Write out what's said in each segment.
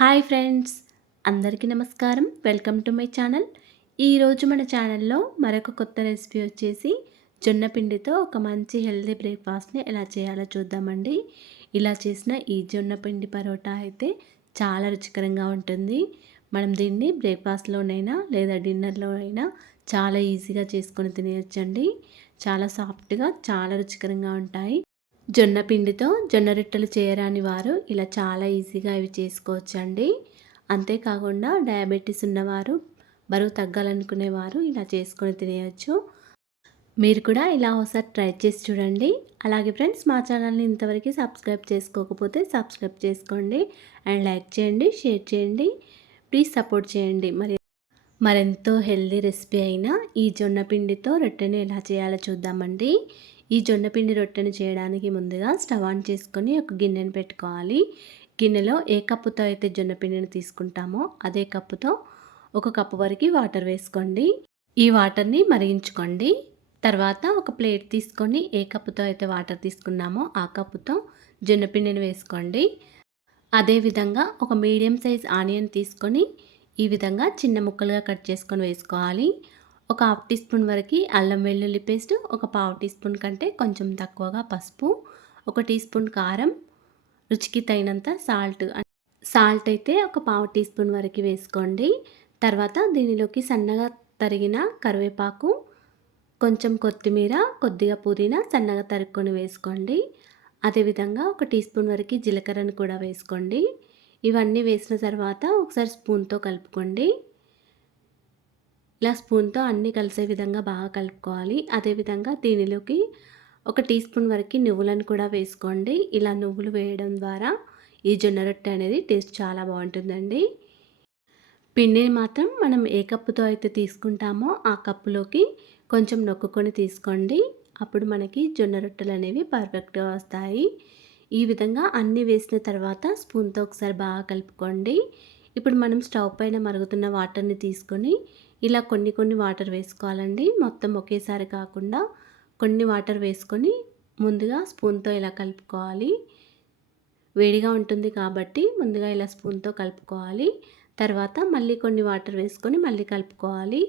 Hi friends అందరికీ నమస్కారం. Welcome to my channel. ఈరోజు మన ఛానల్లో మరొక కొత్త రెసిపీ వచ్చేసి జొన్న పిండితో ఒక మంచి హెల్దీ బ్రేక్ఫాస్ట్ని ఎలా చేయాలో చూద్దామండి. ఇలా చేసిన ఈ జొన్న పిండి పరోటా అయితే చాలా రుచికరంగా ఉంటుంది. మనం దీన్ని బ్రేక్ఫాస్ట్లోనైనా లేదా డిన్నర్లో అయినా చాలా ఈజీగా చేసుకొని తినేయచ్చండి. చాలా సాఫ్ట్గా చాలా రుచికరంగా ఉంటాయి. జొన్న పిండితో జొన్న రొట్టెలు చేయరాని వారు ఇలా చాలా ఈజీగా ఇవి చేసుకోవచ్చండి. అంతేకాకుండా డయాబెటీస్ ఉన్నవారు బరువు తగ్గాలనుకునేవారు ఇలా చేసుకొని తినేయచ్చు. మీరు కూడా ఇలా ఒకసారి ట్రై చేసి చూడండి. అలాగే ఫ్రెండ్స్ మా ఛానల్ని ఇంతవరకు సబ్స్క్రైబ్ చేసుకోకపోతే సబ్స్క్రైబ్ చేసుకోండి అండ్ లైక్ చేయండి షేర్ చేయండి. ప్లీజ్ సపోర్ట్ చేయండి. మరి మరెంతో హెల్దీ రెసిపీ అయినా ఈ జొన్న పిండితో రొట్టెని ఎలా చేయాలో చూద్దామండి. ఈ జొన్నపిండి రొట్టెను చేయడానికి ముందుగా స్టవ్ ఆన్ చేసుకొని ఒక గిన్నెను పెట్టుకోవాలి. గిన్నెలో ఏ కప్పుతో అయితే జొన్నపిండిని తీసుకుంటామో అదే కప్పుతో ఒక కప్పు వరకు వాటర్ వేసుకోండి. ఈ వాటర్ని మరిగించుకోండి. తర్వాత ఒక ప్లేట్ తీసుకొని ఏ కప్పుతో అయితే వాటర్ తీసుకున్నామో ఆ కప్పుతో జొన్నపిండిని వేసుకోండి. అదేవిధంగా ఒక మీడియం సైజ్ ఆనియన్ తీసుకొని ఈ విధంగా చిన్న ముక్కలుగా కట్ చేసుకొని వేసుకోవాలి. ఒక హాఫ్ టీ స్పూన్ వరకు అల్లం వెల్లుల్లి పేస్ట్ ఒక పావు టీ స్పూన్ కంటే కొంచెం తక్కువగా పసుపు ఒక టీ స్పూన్ కారం రుచికి తగినంత సాల్ట్. సాల్ట్ అయితే ఒక పావు టీ స్పూన్ వరకు వేసుకోండి. తర్వాత దీనిలోకి సన్నగా తరిగిన కరివేపాకు కొంచెం కొత్తిమీర కొద్దిగా పుదీనా సన్నగా తరుక్కొని వేసుకోండి. అదేవిధంగా ఒక టీ స్పూన్ వరకు జీలకర్రను కూడా వేసుకోండి. ఇవన్నీ వేసిన తర్వాత ఒకసారి స్పూన్తో కలుపుకోండి. ఇలా స్పూన్తో అన్నీ కలిసే విధంగా బాగా కలుపుకోవాలి. అదేవిధంగా దీనిలోకి ఒక టీ స్పూన్ వరకు నువ్వులను కూడా వేసుకోండి. ఇలా నువ్వులు వేయడం ద్వారా ఈ జొన్న రొట్టె అనేది టేస్ట్ చాలా బాగుంటుందండి. పిండిని మాత్రం మనం ఏ కప్పుతో అయితే తీసుకుంటామో ఆ కప్పులోకి కొంచెం నొక్కుకొని తీసుకోండి. అప్పుడు మనకి జొన్న రొట్టెలు అనేవి పర్ఫెక్ట్గా వస్తాయి. ఈ విధంగా అన్నీ వేసిన తర్వాత స్పూన్తో ఒకసారి బాగా కలుపుకోండి. ఇప్పుడు మనం స్టవ్ పైన మరుగుతున్న వాటర్ని తీసుకొని ఇలా కొన్ని కొన్ని వాటర్ వేసుకోవాలండి. మొత్తం ఒకేసారి కాకుండా కొన్ని వాటర్ వేసుకొని ముందుగా స్పూన్తో ఇలా కలుపుకోవాలి. వేడిగా ఉంటుంది కాబట్టి ముందుగా ఇలా స్పూన్తో కలుపుకోవాలి. తర్వాత మళ్ళీ కొన్ని వాటర్ వేసుకొని మళ్ళీ కలుపుకోవాలి.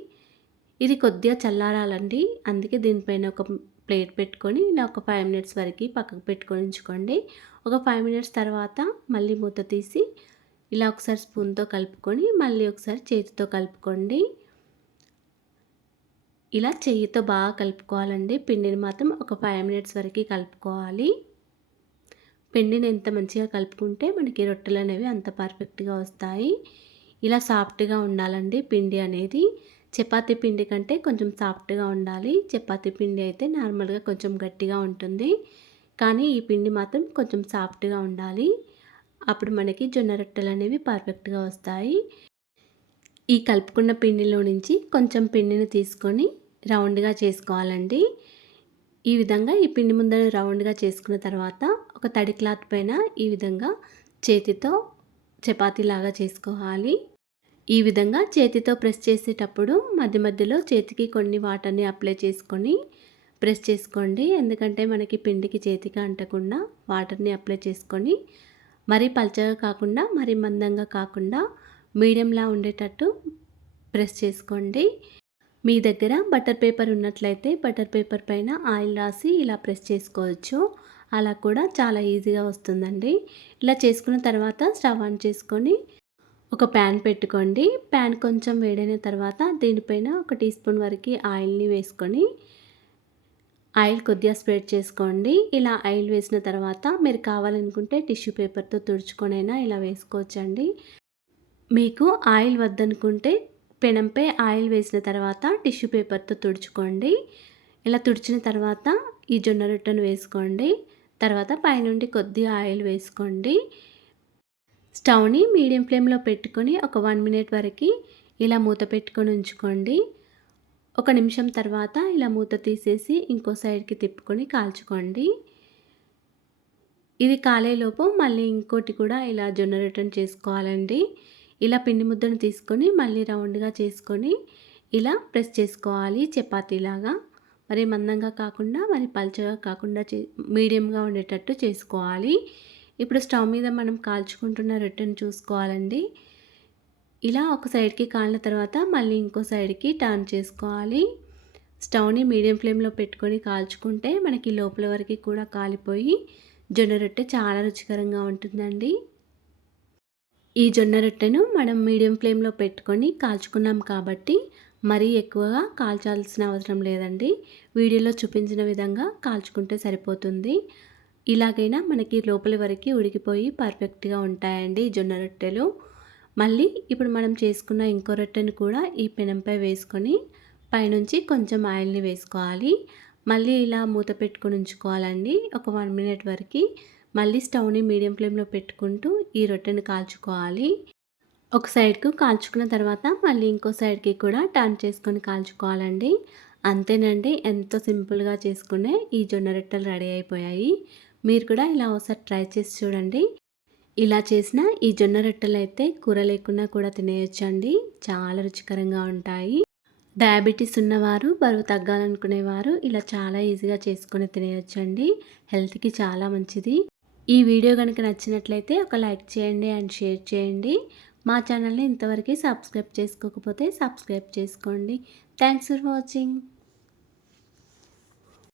ఇది కొద్దిగా చల్లారాలండి. అందుకే దీనిపైన ఒక ప్లేట్ పెట్టుకొని ఇలా ఒక ఫైవ్ మినిట్స్ వరకు పక్కకు పెట్టుకొని ఉంచుకోండి. ఒక ఫైవ్ మినిట్స్ తర్వాత మళ్ళీ మూత తీసి ఇలా ఒకసారి స్పూన్తో కలుపుకొని మళ్ళీ ఒకసారి చేతితో కలుపుకోండి. ఇలా చెయ్యితో బాగా కలుపుకోవాలండి. పిండిని మాత్రం ఒక ఫైవ్ మినిట్స్ వరకు కలుపుకోవాలి. పిండిని ఎంత మంచిగా కలుపుకుంటే మనకి రొట్టెలు అనేవి అంత పర్ఫెక్ట్గా వస్తాయి. ఇలా సాఫ్ట్గా ఉండాలండి పిండి అనేది. చపాతీ పిండి కంటే కొంచెం సాఫ్ట్గా ఉండాలి. చపాతీ పిండి అయితే నార్మల్గా కొంచెం గట్టిగా ఉంటుంది. కానీ ఈ పిండి మాత్రం కొంచెం సాఫ్ట్గా ఉండాలి. అప్పుడు మనకి జొన్న రొట్టెలు అనేవి పర్ఫెక్ట్గా వస్తాయి. ఈ కలుపుకున్న పిండిలో నుంచి కొంచెం పిండిని తీసుకొని రౌండ్గా చేసుకోవాలండి. ఈ విధంగా ఈ పిండి ముందర రౌండ్గా చేసుకున్న తర్వాత ఒక తడి క్లాత్ పైన ఈ విధంగా చేతితో చపాతీలాగా చేసుకోవాలి. ఈ విధంగా చేతితో ప్రెస్ చేసేటప్పుడు మధ్య మధ్యలో చేతికి కొన్ని వాటర్ని అప్లై చేసుకొని ప్రెస్ చేసుకోండి. ఎందుకంటే మనకి పిండికి చేతికి అంటకుండా వాటర్ని అప్లై చేసుకొని మరీ పల్చగా కాకుండా మరీ మందంగా కాకుండా మీడియంలా ఉండేటట్టు ప్రెస్ చేసుకోండి. మీ దగ్గర బటర్ పేపర్ ఉన్నట్లయితే బటర్ పేపర్ పైన ఆయిల్ రాసి ఇలా ప్రెస్ చేసుకోవచ్చు. అలా కూడా చాలా ఈజీగా వస్తుందండి. ఇలా చేసుకున్న తర్వాత స్టవ్ ఆన్ చేసుకొని ఒక ప్యాన్ పెట్టుకోండి. ప్యాన్ కొంచెం వేడైన తర్వాత దీనిపైన ఒక టీ స్పూన్ వరకు ఆయిల్ని వేసుకొని ఆయిల్ కొద్దిగా స్ప్రెడ్ చేసుకోండి. ఇలా ఆయిల్ వేసిన తర్వాత మీరు కావాలనుకుంటే టిష్యూ పేపర్తో తుడుచుకొనైనా ఇలా వేసుకోవచ్చండి. మీకు ఆయిల్ వద్దనుకుంటే పెనంపై ఆయిల్ వేసిన తర్వాత టిష్యూ పేపర్తో తుడుచుకోండి. ఇలా తుడిచిన తర్వాత ఈ జొన్న రొట్టెను వేసుకోండి. తర్వాత పైనుండి కొద్దిగా ఆయిల్ వేసుకోండి. స్టవ్ని మీడియం ఫ్లేమ్లో పెట్టుకొని ఒక వన్ మినిట్ వరకు ఇలా మూత పెట్టుకొని ఉంచుకోండి. ఒక నిమిషం తర్వాత ఇలా మూత తీసేసి ఇంకో సైడ్కి తిప్పుకొని కాల్చుకోండి. ఇది కాలేలోపు మళ్ళీ ఇంకోటి కూడా ఇలా జొన్న రొట్టెను చేసుకోవాలండి. ఇలా పిండి ముద్దను తీసుకొని మళ్ళీ రౌండ్గా చేసుకొని ఇలా ప్రెస్ చేసుకోవాలి చపాతీలాగా. మరి మందంగా కాకుండా మరి పల్చగా కాకుండా చే మీడియంగా ఉండేటట్టు చేసుకోవాలి. ఇప్పుడు స్టవ్ మీద మనం కాల్చుకుంటున్న రొట్టెను చూసుకోవాలండి. ఇలా ఒక సైడ్కి కాలిన తర్వాత మళ్ళీ ఇంకో సైడ్కి టర్న్ చేసుకోవాలి. స్టవ్ని మీడియం ఫ్లేమ్లో పెట్టుకొని కాల్చుకుంటే మనకి లోపల వరకు కూడా కాలిపోయి జొన్న రొట్టె చాలా రుచికరంగా ఉంటుందండి. ఈ జొన్న రొట్టెను మనం మీడియం ఫ్లేమ్లో పెట్టుకొని కాల్చుకున్నాం కాబట్టి మరీ ఎక్కువగా కాల్చాల్సిన అవసరం లేదండి. వీడియోలో చూపించిన విధంగా కాల్చుకుంటే సరిపోతుంది. ఇలాగైనా మనకి లోపలి వరకు ఉడికిపోయి పర్ఫెక్ట్గా ఉంటాయండి జొన్న రొట్టెలు. మళ్ళీ ఇప్పుడు మనం చేసుకున్న ఇంకో రొట్టెను కూడా ఈ పెనంపై వేసుకొని పైనుంచి కొంచెం ఆయిల్ని వేసుకోవాలి. మళ్ళీ ఇలా మూత పెట్టుకొని ఉంచుకోవాలండి. ఒక వన్ మినిట్ వరకు మళ్ళీ స్టవ్ని మీడియం ఫ్లేమ్లో పెట్టుకుంటూ ఈ రొట్టెను కాల్చుకోవాలి. ఒక సైడ్కు కాల్చుకున్న తర్వాత మళ్ళీ ఇంకో సైడ్కి కూడా టర్న్ చేసుకొని కాల్చుకోవాలండి. అంతేనండి ఎంతో సింపుల్గా చేసుకునే ఈ జొన్న రొట్టెలు రెడీ అయిపోయాయి. మీరు కూడా ఇలా ఒకసారి ట్రై చేసి చూడండి. ఇలా చేసిన ఈ జొన్న రొట్టెలు అయితే కూర లేకుండా కూడా తినేయొచ్చండి. చాలా రుచికరంగా ఉంటాయి. డయాబెటీస్ ఉన్నవారు బరువు తగ్గాలనుకునేవారు ఇలా చాలా ఈజీగా చేసుకొని తినేయొచ్చండి. హెల్త్కి చాలా మంచిది. ఈ వీడియో కనుక నచ్చినట్లయితే ఒక లైక్ చేయండి అండ్ షేర్ చేయండి. మా ఛానల్ని ఇంతవరకు సబ్స్క్రైబ్ చేసుకోకపోతే సబ్స్క్రైబ్ చేసుకోండి. Thanks for watching.